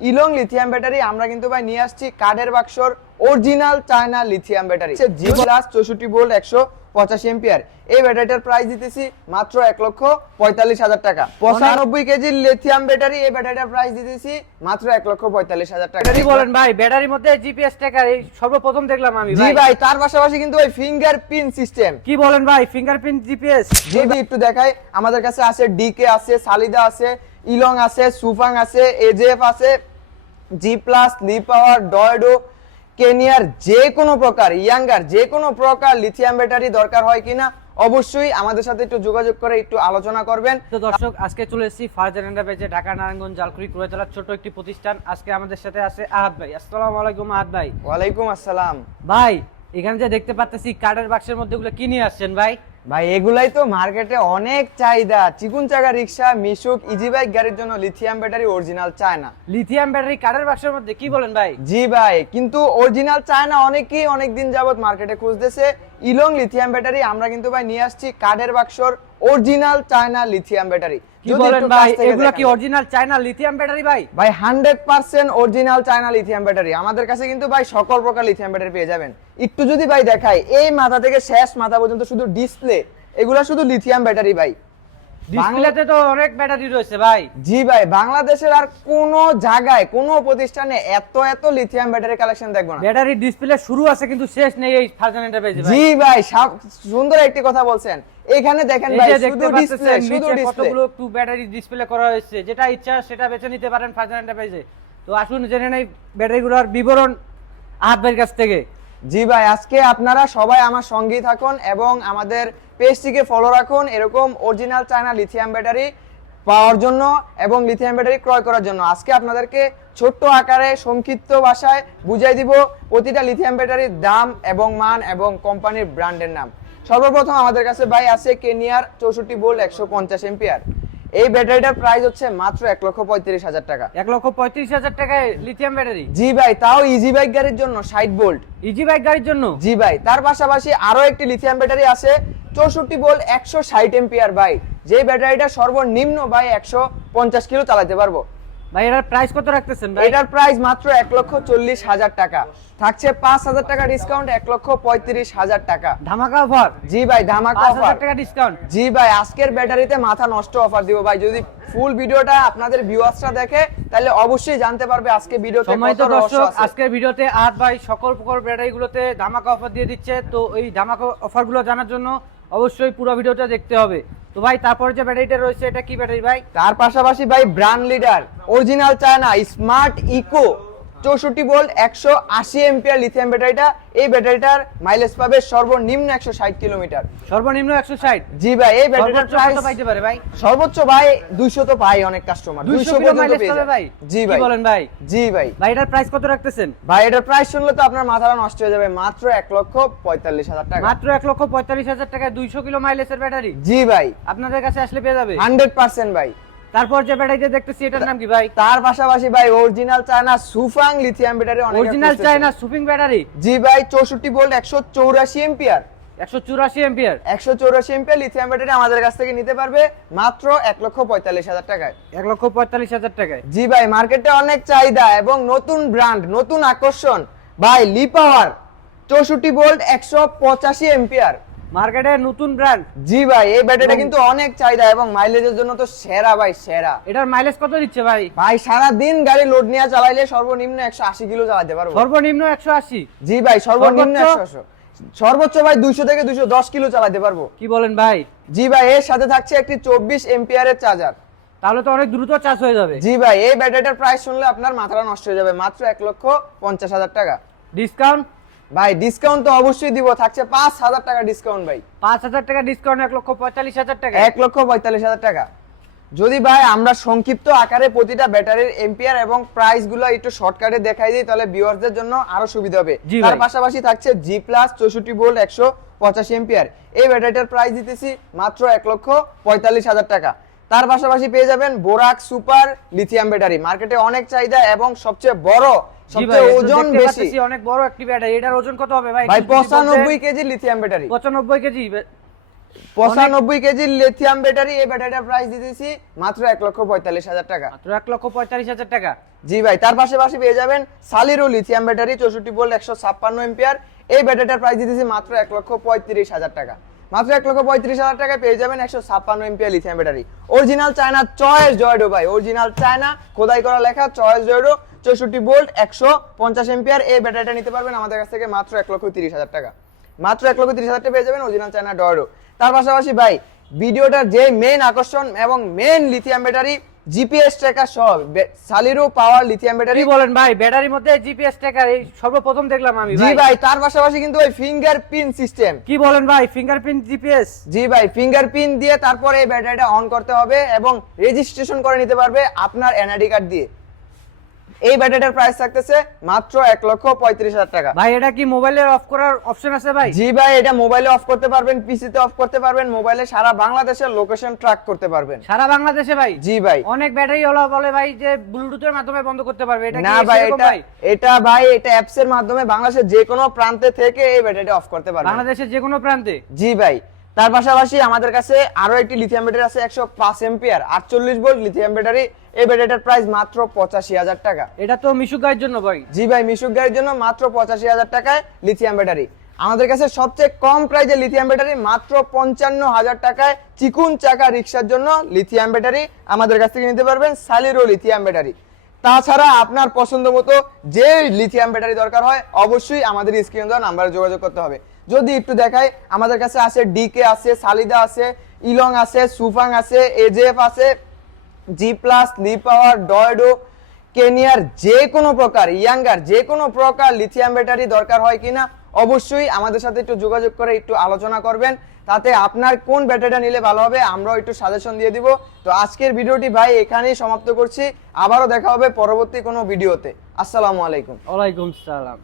ইলং lithium battery আমরা কিন্তু ভাই নিয়ে আসছি কাঠের বাক্সর original China lithium battery G plus 64 volt 185 ampere. এই ব্যাটারিটার প্রাইস দিতেছি মাত্র 1,45,000 টাকা। 95 কেজি লিথিয়াম ব্যাটারি, এই ব্যাটারিটার প্রাইস দিতেছি মাত্র 1,45,000 টাকা। কি বলেন ভাই, ব্যাটারির মধ্যে জিপিএস ট্র্যাকার এই সর্বপ্রথম দেখলাম আমি জি ভাই, তার পাশাপাশি কিন্তু ওই ফিঙ্গারপ্রিন্ট সিস্টেম। কি বলেন ভাই, ফিঙ্গারপ্রিন্ট জিপিএস? যদি একটু দেখাই, আমাদের কাছে আছে ডিকে আছে, সালিদা আছে, ইলং আছে, সুফাং আছে, এজেএফ আছে, জি প্লাস, লি পাওয়ার, ডয়ডো, কেনিয়ার যে কোনো প্রকার ইয়াঙ্গার যে কোনো প্রকার লিথিয়াম ব্যাটারি দরকার হয় কিনা অবশ্যই আমাদের সাথে একটু যোগাযোগ করে একটু আলোচনা করবেন। তো দর্শক, আজকে চলে এসেছি ফারজান এন্টারপ্রাইজে, ঢাকা নারায়ণগঞ্জ জালকুড়ি কুড়াতলার ছোট একটি প্রতিষ্ঠান। আজকে আমাদের সাথে আছে আহাদ ভাই। আসসালামু আলাইকুম আহাদ ভাই। ওয়ালাইকুম আসসালাম। ভাই, এখানে যে দেখতে পাচ্ছি কাঠের বাক্সের মধ্যে এগুলো কি নিয়ে আসছেন ভাই? ভাই এগুলাই তো মার্কেটে অনেক চাহিদা। চিকুন চাকা রিক্সা, মিশুক, ইজি বাইক গাড়ির জন্য lithium battery original China. Lithium battery কাঠের বাক্সের মধ্যে, কি বলেন ভাই? জি ভাই, কিন্তু অরিজিনাল চায়না অনেকেই অনেকদিন যাবত মার্কেটে খুঁজতেছে। ইলং লিথিয়াম ব্যাটারি আমরা কিন্তু ভাই নিয়ে আসছি কাঠের বাক্সর অরিজিনাল চায়না লিথিয়াম ব্যাটারি। কি বলেন ভাই, এগুলো কি অরিজিনাল চায়না লিথিয়াম ব্যাটারি ভাই? ভাই 100% অরিজিনাল চায়না লিথিয়াম ব্যাটারি। আমাদের কাছে কিন্তু ভাই সকল প্রকার লিথিয়াম ব্যাটারি পেয়ে যাবেন। একটু যদি ভাই দেখাই, এই মাথা থেকে শেষ মাথা পর্যন্ত শুধু ডিসপ্লে, এগুলা শুধু লিথিয়াম ব্যাটারি ভাই। ডিসপ্লেতে তো অনেক ব্যাটারি রয়েছে ভাই। জি ভাই, বাংলাদেশের আর কোনো জায়গায় কোনো প্রতিষ্ঠানে এত লিথিয়াম ব্যাটারি কালেকশন দেখবো না। ব্যাটারি ডিসপ্লে শুরু আছে কিন্তু শেষ নেই এই ফারজান এন্টারপ্রাইজে ভাই। জি ভাই, সুন্দর একটি কথা বলছেন। এখানে দেখেন ভাই, শুধু ডিসপ্লে, শুধু ডিসপ্লে। কতগুলো টু ব্যাটারি ডিসপ্লে করা হয়েছে, যেটা ইচ্ছা সেটা বেছে নিতে পারেন ফারজান এন্টারপ্রাইজে। তো আসুন জেনে নেই ব্যাটারিগুলোর বিবরণ আহাদ ভাইয়ের কাছ থেকে। জি ভাই, আজকে আপনারা সবাই আমার সঙ্গেই থাকুন এবং আমাদের পেজটিকে ফলো রাখুন এরকম original China lithium battery power জন্য এবং লিথিয়াম ব্যাটারি ক্রয় করার জন্য। আজকে আপনাদেরকে ছোট্ট আকারে সংক্ষিপ্ত ভাষায় বুঝাই দিব প্রতিটা লিথিয়াম ব্যাটারির দাম এবং মান এবং কোম্পানির ব্র্যান্ডের নাম। সর্বপ্রথম আমাদের কাছে ভাই আছে কেনিয়ার 64 ভোল্ট 150 এম্পিয়ার। এই ব্যাটারিটার প্রাইস হচ্ছে মাত্র 1,35,000 টাকা। 1,35,000 টাকায় লিথিয়াম ব্যাটারি? জি ভাই, তাও ইজি বাইক গাড়ির জন্য 60 ভোল্ট। ইজি বাইক গাড়ির জন্য? জি ভাই, তার পাশাপাশি আরো একটি লিথিয়াম ব্যাটারি আছে 64 ভোল্ট 160 এম্পিয়ার ভাই, যে ব্যাটারিটা সর্বনিম্ন ভাই 150 কিলো চালাতে পারবো। ভাই এটার প্রাইস কত রাখতেছেন ভাই? এটার প্রাইস মাত্র 1,40,000 টাকা। থাকছে 5,000 টাকা ডিসকাউন্ট, 1,35,000 টাকা ধামাকা অফার। জি ভাই, ধামাকা অফার। 5,000 টাকা ডিসকাউন্ট। জি ভাই, আজকের ব্যাটারিতে মাথা নষ্ট অফার দিব ভাই। যদি ফুল ভিডিওটা আপনাদের ভিউয়ার্সরা দেখে তাহলে অবশ্যই জানতে পারবে আজকে ভিডিওতে সম্মানিত কত রহস্য দর্শক, আছে। আজকের ভিডিওতে আহাদ ভাই সকল প্রকার ব্যাটারিগুলোতে ধামাকা অফার দিয়ে দিচ্ছে। তো এই ধামাকা অফারগুলো জানার জন্য অবশ্যই পুরো ভিডিওটা দেখতে হবে। তো ভাই তারপরে যে ব্যাটারিটা রয়েছে, এটা কি ব্যাটারি ভাই? তার পাশাপাশি ভাই brand leader original China smart eco 64 volt 180 ampere lithium ব্যাটারিটা। এই ব্যাটারিটার মাইলেজ পাবে সর্বনিম্ন 160 কিলোমিটার। সর্বনিম্ন 160? জি ভাই, এই ব্যাটারিটার প্রাইস কত পাইতে পারে ভাই? সর্বোচ্চ ভাই 200 তো পাই অনেক কাস্টমার। 200 পর্যন্ত মাইলেজ পেয়ে পাবে যায় ভাই? জি ভাই। কি বলেন ভাই? জি ভাই। ভাই এটার প্রাইস কত রাখতেছেন? ভাই এটার প্রাইস শুনলে তো আপনার মাথাটা নষ্ট হয়ে যাবে। মাত্র 1,45,000 টাকা। মাত্র 1,45,000 টাকায় 200 কিলো মাইলেজের ব্যাটারি জি ভাই, আপনাদের কাছে আসলে পেয়ে যাবে 100% ভাই। তারপর যে ব্যাটারিটা দেখতেছি, এটার নাম কি ভাই? তার পাশাপাশি ভাই অরিজিনাল চায়না সুফাং লিথিয়াম ব্যাটারি অনেক অরিজিনাল চায়না সুপিং ব্যাটারি? জি ভাই, 64 volt 184 ampere. 184 ampere? 184 ampere lithium battery আমাদের কাছ থেকে নিতে পারবে মাত্র 1,45,000 টাকায়। 1,45,000 টাকায়? জি ভাই, মার্কেটে অনেক চাহিদা এবং নতুন ব্র্যান্ড, নতুন আকর্ষণ ভাই লি পাওয়ার 64 ভোল্ট 185 এম্পিয়ার। মার্কেটে নতুন ব্র্যান্ড? জি ভাই, এই ব্যাটারিটা কিন্তু অনেক চাহিদা এবং মাইলেজের জন্য তো সেরা ভাই, সেরা। এটার মাইলেজ কত দিচ্ছে ভাই? ভাই সারা দিন গাড়ি লোড নিয়ে চালাইলে সর্বনিম্ন 180 কিলো চালাতে পারবো। সর্বনিম্ন 180? জি ভাই, সর্বনিম্ন সর্বোচ্চ? 180। সর্বোচ্চ ভাই 200 থেকে 210 কিলো চালাতে পারবো। কি বলেন ভাই? জি ভাই, এর সাথে থাকছে একটি 24 এম্পিয়ারের চার্জার। তাহলে তো অনেক দ্রুত চার্জ হয়ে যাবে। জি ভাই, এই ব্যাটারিটার প্রাইস শুনলে আপনার মাথাটা নষ্ট হয়ে যাবে। মাত্র 1,50,000 টাকা। ডিসকাউন্ট? ভাই ডিসকাউন্ট তো অবশ্যই দিব, থাকছে 5,000 টাকা ডিসকাউন্ট ভাই। 5,000 টাকা ডিসকাউন্ট 1,45,000 টাকা? 1,45,000 টাকা। যদি ভাই আমরা সংক্ষিপ্ত আকারে প্রতিটা ব্যাটারির এম্পিয়ার এবং প্রাইস গুলো একটু শর্টকাটে দেখাই দিই তাহলে ভিউয়ারদের জন্য আরো সুবিধা হবে। জি তার ভাই। পাশাপাশি থাকছে জি প্লাস 64 ভোল্ট 185 এম্পিয়ার। এই ব্যাটারিটার প্রাইস দিতেছি মাত্র 1,45,000 টাকা। তার পাশাপাশি পেয়ে যাবেন বোরাক সুপার লিথিয়াম ব্যাটারি, মার্কেটে অনেক চাহিদা এবং সবচেয়ে বড়, সবচেয়ে ওজন বেশি, অনেক বড় একটি ব্যাটারি। এটার ওজন কত হবে ভাই? ভাই 95 KG lithium battery. 95 KG? 95 KG lithium battery, এই ব্যাটারিটার প্রাইস দিতেছি মাত্র 1,45,000 টাকা। মাত্র 1,45,000 টাকা। জি ভাই, তার পাশাপাশি পেয়ে যাবেন সালিরো লিথিয়াম ব্যাটারি 64 ভোল্ট 156 এম্পিয়ার, এই ব্যাটারিটার প্রাইস দিতেছি মাত্র 1,35,000 টাকা। মাত্র 1,35,000 টাকায় পেয়ে যাবেন 156 ampere lithium battery, original China choice জয়ডো ভাই, অরিজিনাল চায়না খোদাই করা লেখা চয়েস জয়ডো 64 ভোল্ট 150 এম্পিয়ার, এই ব্যাটারিটা নিতে পারবেন আমাদের কাছ থেকে মাত্র 1,30,000 টাকা। মাত্র 1,30,000 টাকা পেয়ে যাবেন অরিজিনাল চায়না ডয়ডো। তার পাশাপাশি ভাই ভিডিওটার যে মেইন আকর্ষণ এবং main lithium battery GPS tracker সহ সালিরো পাওয়ার লিথিয়াম ব্যাটারি। কি বলেন ভাই, ব্যাটারির মধ্যে জিপিএস ট্র্যাকার এই সর্বপ্রথম দেখলাম আমি জি ভাই, তার পাশাপাশি কিন্তু ওই ফিঙ্গারপ্রিন্ট সিস্টেম। কি বলেন ভাই, ফিঙ্গারপ্রিন্ট জিপিএস? জি ভাই, ফিঙ্গারপ্রিন্ট দিয়ে তারপরে এই ব্যাটারিটা অন করতে হবে এবং রেজিস্ট্রেশন করে নিতে পারবে আপনার এনআইডি কার্ড দিয়ে। এই ব্যাটারিটার প্রাইস থাকতেছে মাত্র 1,35,000 টাকা। ভাই এটা কি মোবাইলে অফ করার অপশন আছে ভাই? জি ভাই, এটা মোবাইলে অফ করতে পারবেন, পিসিতে অফ করতে পারবেন, মোবাইলে সারা বাংলাদেশের লোকেশন ট্র্যাক করতে পারবেন। সারা বাংলাদেশে ভাই? জি ভাই। অনেক ব্যাটারি ওলা বলে ভাই যে ব্লুটুথের মাধ্যমে বন্ধ করতে পারবে, এটা কি না ভাই, সেরকম এটা অ্যাপস এর মাধ্যমে বাংলাদেশের যে কোনো প্রান্তে থেকে এই ব্যাটারিটা অফ করতে পারবেন, বাংলাদেশের যে কোনো প্রান্তে? জি ভাই। তার পাশাপাশি আমাদের কাছে আরো একটি লিথিয়াম ব্যাটারি আছে 105 এম্পিয়ার 48 ভোল্ট লিথিয়াম ব্যাটারি, এই ব্যাটারিটার প্রাইস মাত্র 85,000 টাকা। এটা তো মিশুক গাইয়ের জন্য ভাই? জি ভাই, মিশুক গাড়ির জন্য মাত্র 85,000 টাকায় লিথিয়াম ব্যাটারি। আমাদের কাছে সবচেয়ে কম প্রাইসে লিথিয়াম ব্যাটারি মাত্র 55,000 টাকায় চিকুন চাকা রিক্সার জন্য লিথিয়াম ব্যাটারি আমাদের কাছ থেকে নিতে পারবেন, সালিরো লিথিয়াম ব্যাটারি। তাছাড়া আপনার পছন্দ মতো যে লিথিয়াম ব্যাটারি দরকার হয় অবশ্যই আমাদের স্ক্রিনে দেওয়া নাম্বারে যোগাযোগ করতে হবে। যদি একটু দেখাই, আমাদের কাছে আছে ডিকে আছে, সালিদা আছে, ইলং আছে, সুফাং আছে, এজেএফ আছে, জি প্লাস, লি পাওয়ার, ডয়ডো, কেনিয়ার যে কোনো প্রকার, ইয়াঙ্গার যে কোনো প্রকার লিথিয়াম ব্যাটারি দরকার হয় কিনা অবশ্যই আমাদের সাথে একটু যোগাযোগ করে একটু আলোচনা করবেন, তাতে আপনার কোন ব্যাটারিটা নিলে ভালো হবে আমরাও একটু সাজেশন দিয়ে দিব। তো আজকের ভিডিওটি ভাই এখানেই সমাপ্ত করছি, আবারও দেখা হবে পরবর্তী কোনো ভিডিওতে। আসসালামু আলাইকুম। ওয়ালাইকুম সালাম।